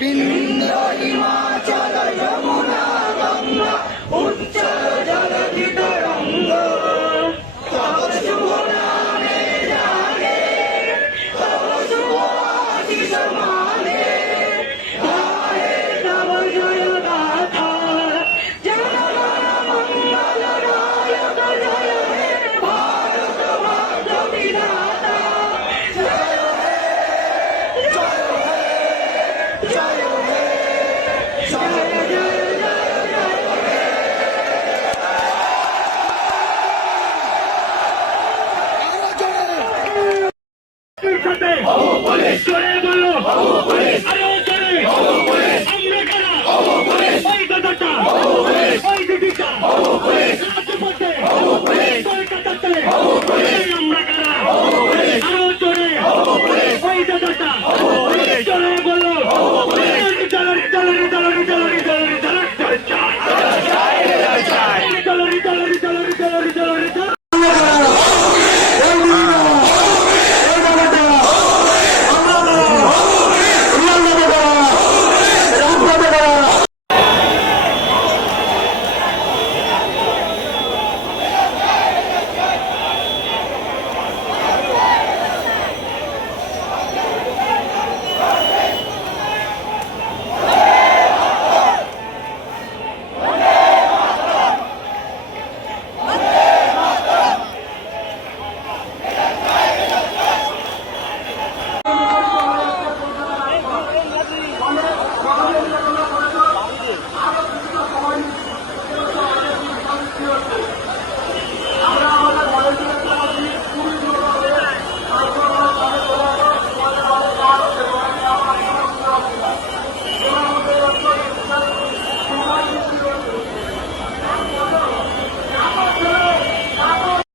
বিন্ধ্য হিমাচল যমুনা গঙ্গা উচ্চল জলধি তরঙ্গ তব শুভ নামে জাগে তব শুভ আশিস মানে গায়ে তব জয় গাথা জনগণ মঙ্গল নায়ক জয় হে ভারত ভাগ্য বিধাতা জয় হে জয় হে জয় হে জয় হে